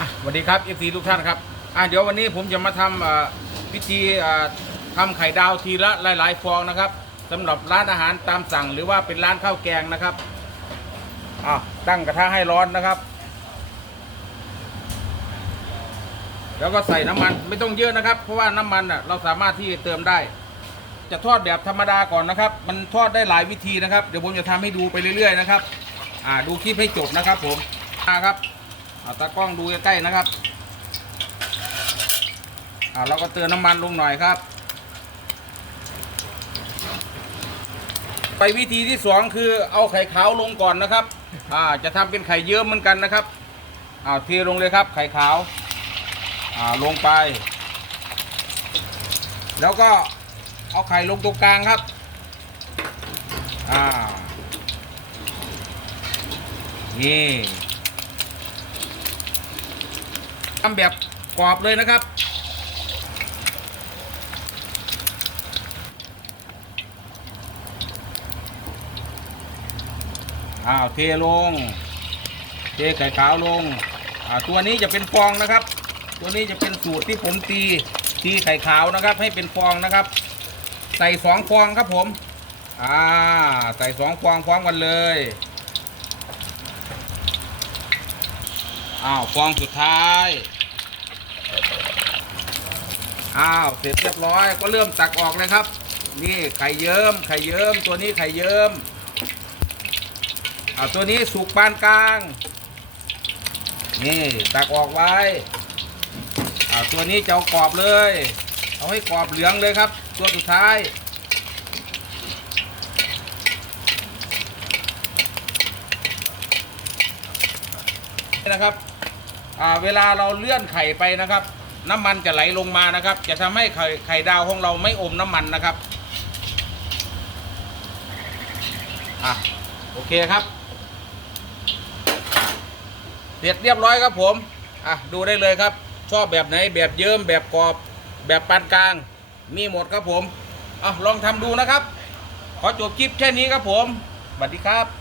อะสวัสดีครับเอฟซีทุกท่านครับอะเดี๋ยววันนี้ผมจะมาทำอ่าพิธีอ่าทำไข่ดาวทีละหลายๆฟองนะครับสำหรับร้านอาหารตามสั่งหรือว่าเป็นร้านข้าวแกงนะครับอะตั้งกระทะให้ร้อนนะครับ แล้วก็ใส่น้ำมันไม่ต้องเยอะนะครับ เพราะว่าน้ำมันอะเราสามารถที่จะเติมได้ จะทอดแบบธรรมดาก่อนนะครับ มันทอดได้หลายวิธีนะครับ เดี๋ยวผมจะทำให้ดูไปเรื่อยๆนะครับ อ่าดูคลิปให้จบนะครับผมมาครับ เอาตากล้องดูใกล้ๆนะครับเอาเราก็เติมน้ำมันลงหน่อยครับ ไปวิธีที่สองคือเอาไข่ขาวลงก่อนนะครับอ่าจะทำเป็นไข่เยิ้มเหมือนกันนะครับเอาเทลงเลยครับ ไข่ขาวอ่าลงไป แล้วก็เอาไข่ลงตรงกลางครับอ่านี่ ทำแบบกรอบเลยนะครับ อ้าวเทลง เทไข่ขาวลง อ่าตัวนี้จะเป็นฟองนะครับ ตัวนี้จะเป็นสูตรที่ผมตีตีไข่ขาวนะครับ ให้เป็นฟองนะครับ ใส่สองฟองครับผม อ่า ใส่สองฟองพร้อมกันเลย อ้าวฟองสุดท้าย อ้าวเสร็จเรียบร้อยก็เริ่มตักออกเลยครับ นี่ไข่เยิ้มไข่เยิ้มตัวนี้ไข่เยิ้มอ่าตัวนี้สุกปานกลาง นี่ตักออกไว้อ่าตัวนี้จะเอากรอบเลย เอาให้กรอบเหลืองเลยครับ ตัวสุดท้ายนะครับ เวลาเราเลื่อนไข่ไปนะครับ น้ำมันจะไหลลงมานะครับ จะทำให้ไข่ไข่ดาวของเราไม่อมน้ำมันนะครับอะโอเคครับเสร็จเรียบร้อยครับผมอะดูได้เลยครับ ชอบแบบไหนแบบเยิ้มแบบกรอบแบบปานกลาง มีหมดครับผมอะลองทำดูนะครับ ขอจบคลิปแค่นี้ครับผมสวัสดีครับ